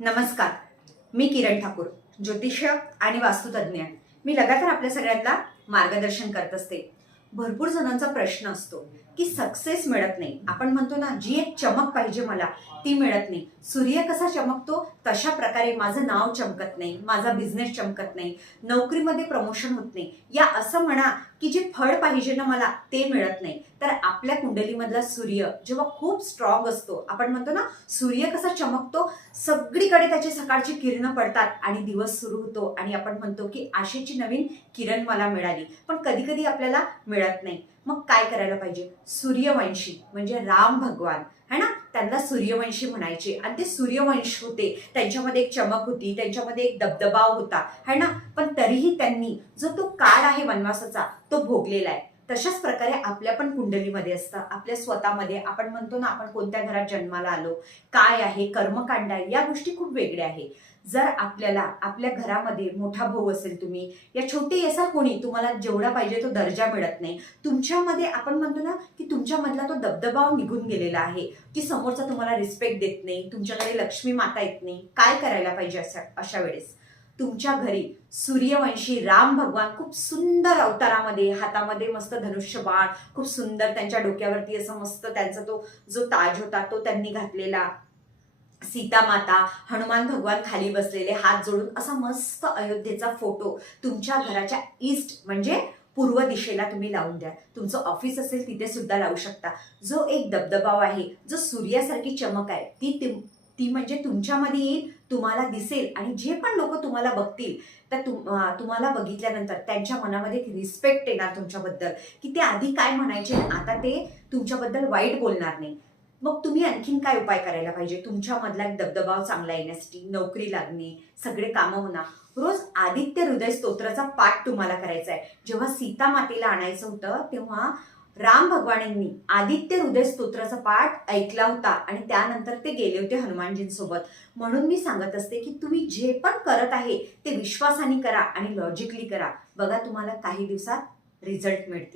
नमस्कार. मी किरण ठाकूर, ज्योतिष्य आणि वास्तुतज्ञ. मी लगातार आपल्या सगळ्यांना मार्गदर्शन करत असते. भरपूर जणांचा प्रश्न असतो की सक्सेस मिळत नाही. आपण म्हणतो ना, जी एक चमक पाहिजे मला ती मिळत नाही. सूर्य कसा चमकतो तशा प्रकारे माझं नाव चमकत नाही, माझा बिझनेस चमकत नाही, नोकरीमध्ये प्रमोशन होत नाही, या असं म्हणा की जे फळ पाहिजे ना मला ते मिळत नाही. तर आपल्या कुंडलीमधला सूर्य जेव्हा खूप स्ट्रॉंग असतो, आपण म्हणतो ना सूर्य कसा चमकतो, सगळीकडे त्याची सकाळची किरणं पडतात आणि दिवस सुरू होतो आणि आपण म्हणतो की आशेची नवीन किरण मला मिळाली. पण कधी कधी आपल्याला मिळत नाही. मग काय करायला पाहिजे? सूर्यवंशी म्हणजे राम भगवान है ना, त्यांना सूर्यवंशी म्हणायचे आणि ते सूर्यवंश होते. त्यांच्यामध्ये एक चमक होती, त्यांच्यामध्ये एक दबदबाव होता है ना. पण तरीही त्यांनी जो तो काळ आहे वनवासाचा तो भोगलेला आहे. तशाच प्रकारे आपल्या पण कुंडलीमध्ये असतं, आपल्या स्वतःमध्ये. आपण म्हणतो ना, आपण कोणत्या घरात जन्माला आलो, काय आहे कर्मकांड आहे, या गोष्टी खूप वेगळ्या आहे. जर आपल्याला आपल्या घरामध्ये मोठा भाऊ असेल, तुम्ही या छोटे असाल कोणी, तुम्हाला जेवढा पाहिजे तो दर्जा मिळत नाही. तुमच्यामध्ये आपण म्हणतो ना की तुमच्यामधला तो दबदबाव निघून गेलेला आहे, की समोरचा तुम्हाला रिस्पेक्ट देत नाही, तुमच्याकडे लक्ष्मी माता येत नाही. काय करायला पाहिजे अशा वेळेस? तुमच्या घरी सूर्यवंशी राम भगवान खूप सुंदर अवतारामध्ये, हातामध्ये मस्त धनुष्यबाण, खूप सुंदर त्यांच्या डोक्यावरती असं मस्त त्यांचा तो जो ताज होता तो त्यांनी घातलेला, सीता माता, हनुमान भगवान खाली बसलेले हात जोडून, असा मस्त अयोध्येचा फोटो तुमच्या घराच्या ईस्ट म्हणजे पूर्व दिशेला तुम्ही लावून द्या. तुमचं ऑफिस असेल तिथे सुद्धा लावू शकता. जो एक दबदबाव आहे, जो सूर्यासारखी चमक आहे, ती म्हणजे तुमच्यामध्ये येईल, तुम्हाला दिसेल. आणि जे पण लोक तुम्हाला बघतील तर तुम्हाला बघितल्यानंतर त्यांच्या मनामध्ये एक रिस्पेक्ट येणार तुमच्याबद्दल, की ते आधी काय म्हणायचे आता ते तुमच्याबद्दल वाईट बोलणार नाही. मग तुम्ही आणखीन काय उपाय करायला पाहिजे? तुमच्यामधला एक दबदबाव चांगला येण्यासाठी, नोकरी लागणे, सगळे कामं होणार. रोज आदित्य हृदय स्तोत्राचा पाठ तुम्हाला करायचा आहे. जेव्हा सीता मातेला आणायचं होतं तेव्हा राम भगवानांनी आदित्य हृदय स्तोत्राचा पाठ ऐकला होता आणि त्यानंतर ते गेले होते हनुमानजींसोबत. म्हणून मी सांगत असते की तुम्ही जे पण करत आहे ते विश्वासाने करा आणि लॉजिकली करा. बघा, तुम्हाला काही दिवसात रिझल्ट मिळतील.